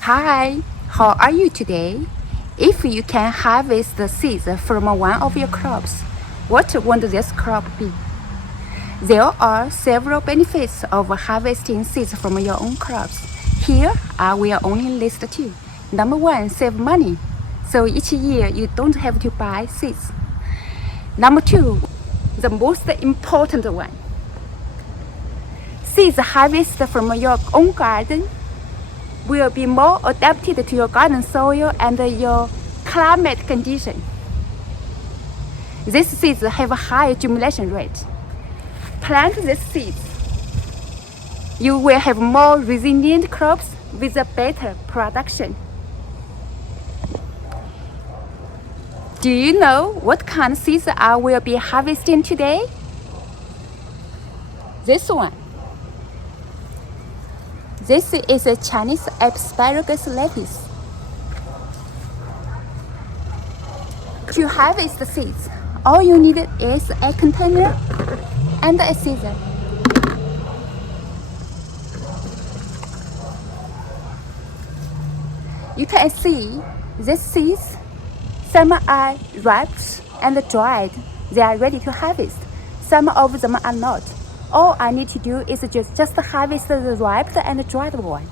Hi, how are you today? If you can harvest the seeds from one of your crops, what would this crop be? There are several benefits of harvesting seeds from your own crops. Here I will only list two. Number one, save money. So each year you don't have to buy seeds. Number two, the most important one. Seeds harvested from your own garden will be more adapted to your garden soil and your climate condition. These seeds have a high germination rate. Plant these seeds. You will have more resilient crops with a better production. Do you know what kind of seeds I will be harvesting today? This one. This is a Chinese Asparagus Lettuce. To harvest the seeds, all you need is a container and a scissor. You can see these seeds, some are ripe and dried. They are ready to harvest. Some of them are not. All I need to do is just harvest the ripe and dried one.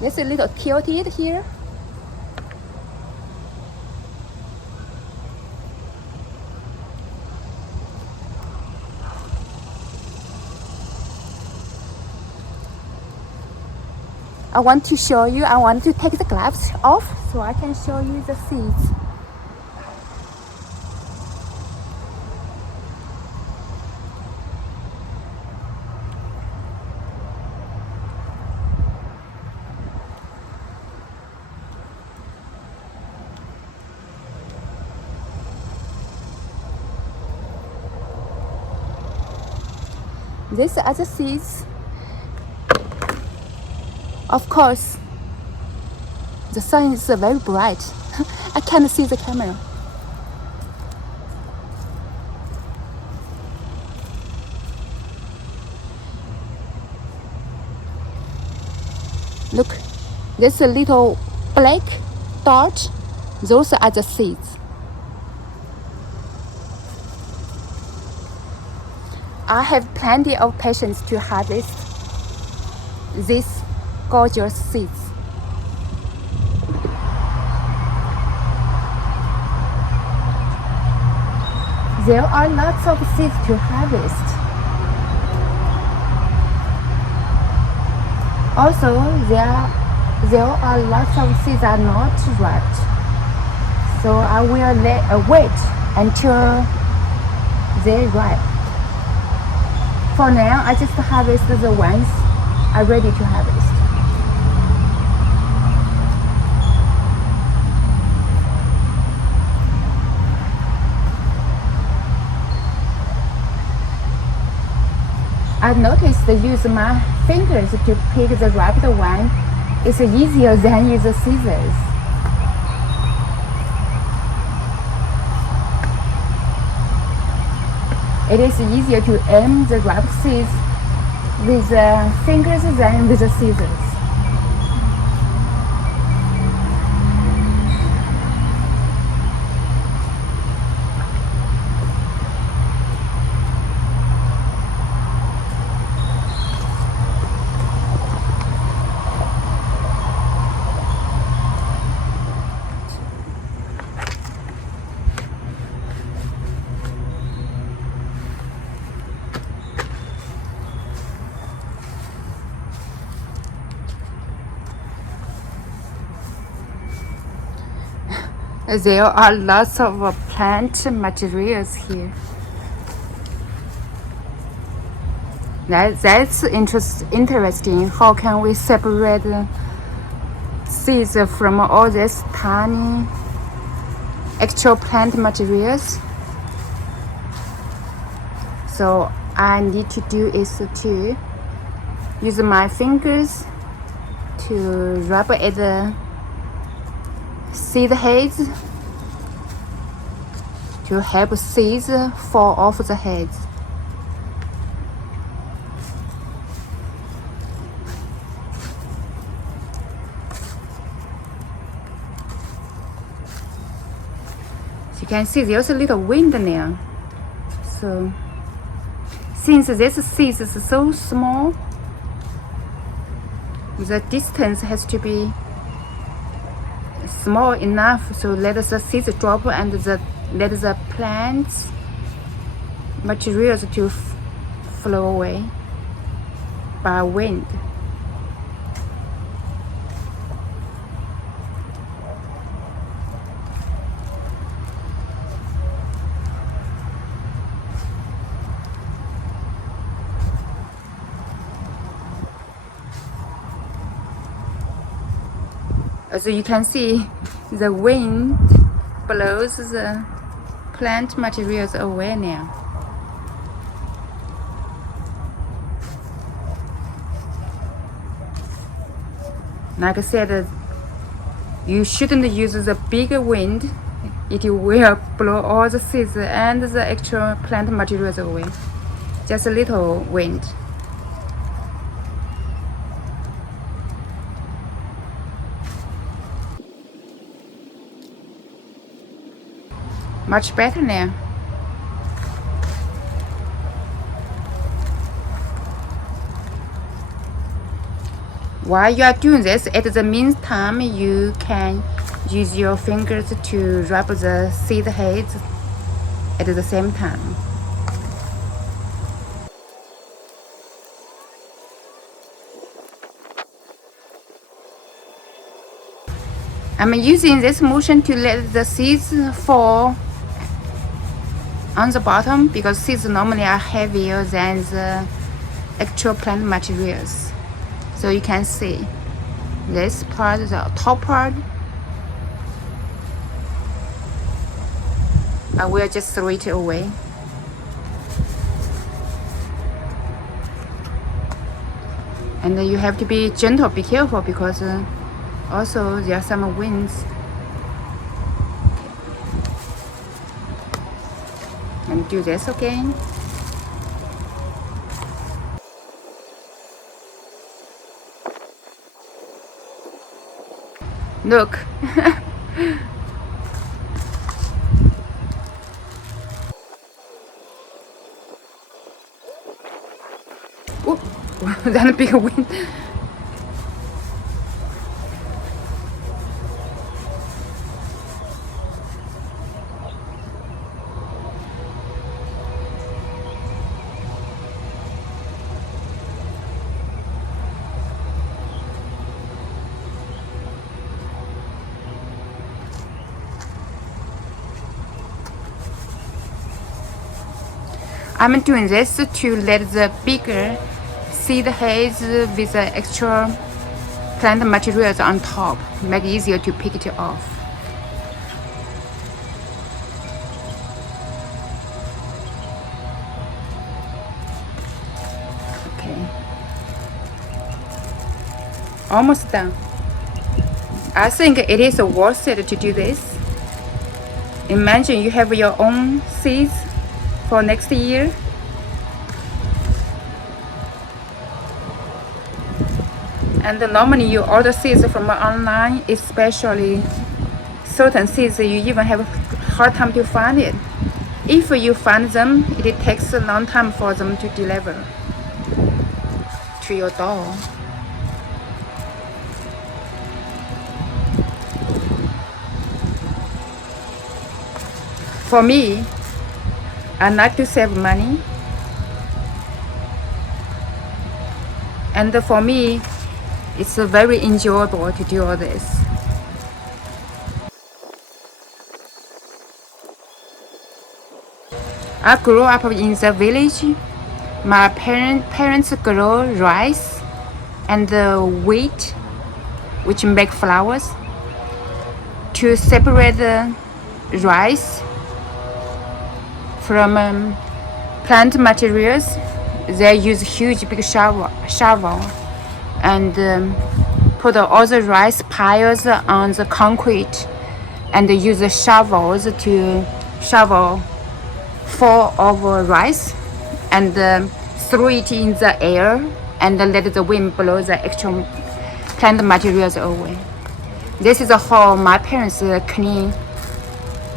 This is a little tilted here. I want to take the gloves off so I can show you the seeds. These are the seeds. Of course, the sun is very bright. I can't see the camera. Look, this little black dot, those are the seeds. I have plenty of patience to harvest these gorgeous seeds. There are lots of seeds to harvest. Also, there are lots of seeds that are not ripe. So I will wait until they ripe. For now, I just harvest the ones are ready to harvest. I've noticed that using my fingers to pick the ripe one is easier than using scissors. It is easier to aim the ripe seeds with the fingers than with the scissors. There are lots of plant materials here. That's interesting. How can we separate seeds from all these tiny actual plant materials? So I need to do is to use my fingers to rub it seed heads to help seeds fall off the heads. So you can see there's a little wind now. So since this seed is so small, the distance has to be small enough so let the seeds drop and let the plants materials to flow away by wind. As you can see, the wind blows the plant materials away now. Like I said, you shouldn't use the big wind. It will blow all the seeds and the actual plant materials away. Just a little wind. Much better now. While you are doing this, at the meantime, you can use your fingers to rub the seed heads at the same time. I'm using this motion to let the seeds fall on the bottom because seeds normally are heavier than the actual plant materials. So you can see this part, the top part, I will just throw it away. And you have to be gentle, be careful because also there are some winds. And do this again. Look. Oh, that's a big wind. I'm doing this to let the bigger seed heads with the extra plant materials on top make it easier to pick it off. Okay, almost done. I think it is worth it to do this. Imagine you have your own seeds for next year. And normally you order seeds from online, especially certain seeds you even have a hard time to find it. If you find them, it takes a long time for them to deliver to your door. For me, I like to save money, and for me it's very enjoyable to do all this. I grew up in the village. My parents grow rice and wheat, which make flours. To separate the rice from plant materials, they use huge big shovel and put all the rice piles on the concrete and use the shovels to shovel full of rice and throw it in the air and let the wind blow the extra plant materials away. This is how my parents clean,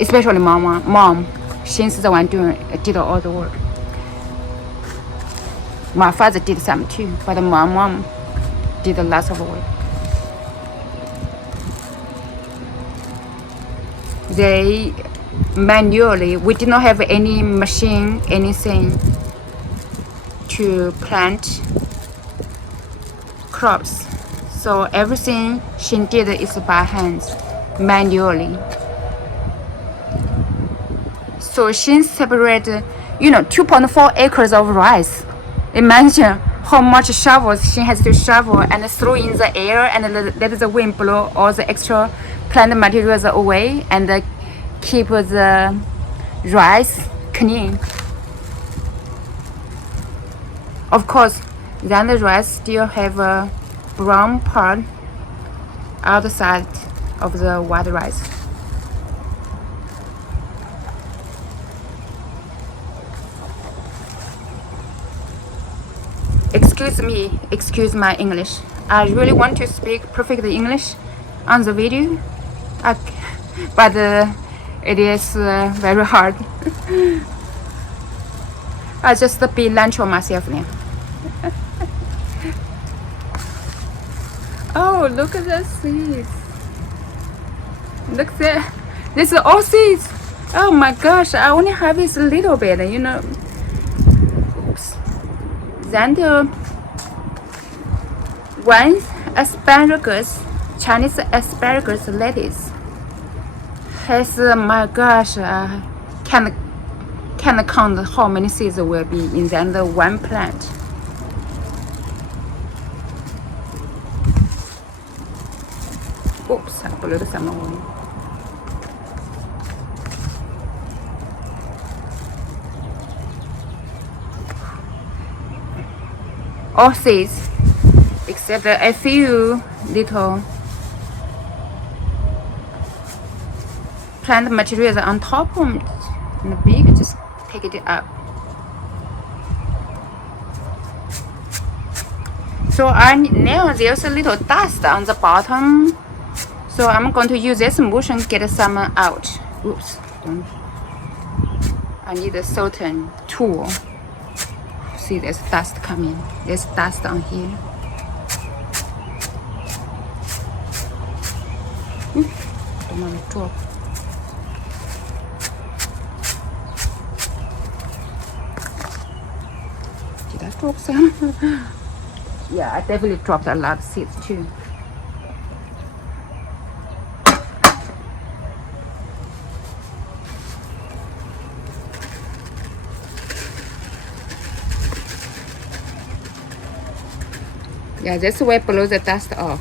especially mom. She's the one did all the work. My father did some too, but my mom did lots of work. They manually, we did not have any machine, anything to plant crops. So everything she did is by hands, manually. So she separated, 2.4 acres of rice. Imagine how much shovels she has to shovel and throw in the air and let the wind blow all the extra plant materials away and keep the rice clean. Of course, then the rice still have a brown part outside of the white rice. Excuse me, excuse my English. I really want to speak perfect English on the video, but it is very hard. I just be natural myself now. Oh, look at the seeds. Look there. This is all seeds. Oh my gosh, I only have this a little bit, Oops. Then one asparagus, Chinese asparagus lettuce has, my gosh, can't count how many seeds will be in that one plant. Oops, I blew some away. All seeds, except a few little plant materials on top of it. And the big, just take it up. So now there's a little dust on the bottom. So I'm going to use this motion get some out. Oops. I need a certain tool. See, there's dust coming. There's dust on here. Don't want to drop. Did I drop some? Yeah, I definitely dropped a lot of seeds too. Yeah, this way blow the dust off.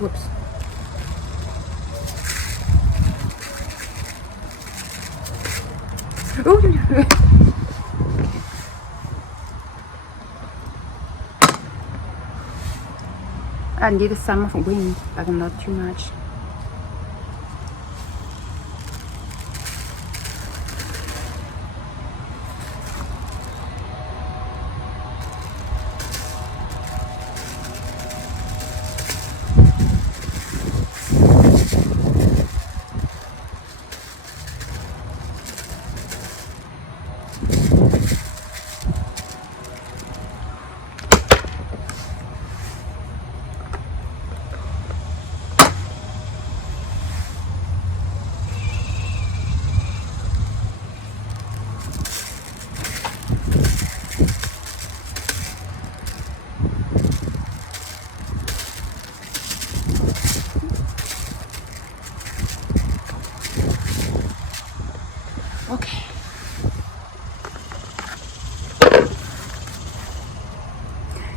Whoops. I need some wind, but not too much.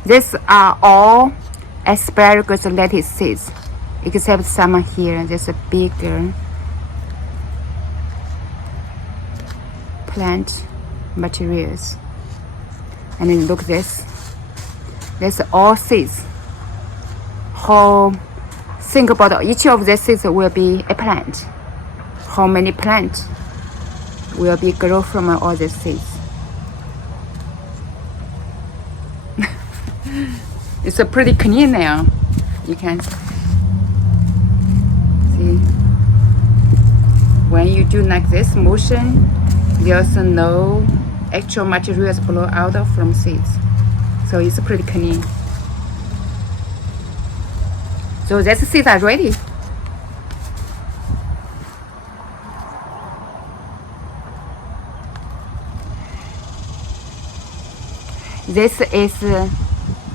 These are all asparagus lettuce seeds, except some here. There's a bigger plant materials. And then look this. That's all seeds. How think about each of the seeds will be a plant. How many plants will be grow from all the seeds? It's a pretty clean now. You can see when you do like this motion, there's no actual materials blow out from seeds. So it's pretty clean. So that's seeds are ready. This is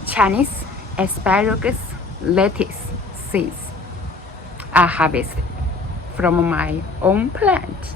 Chinese asparagus lettuce seeds I harvested from my own plant.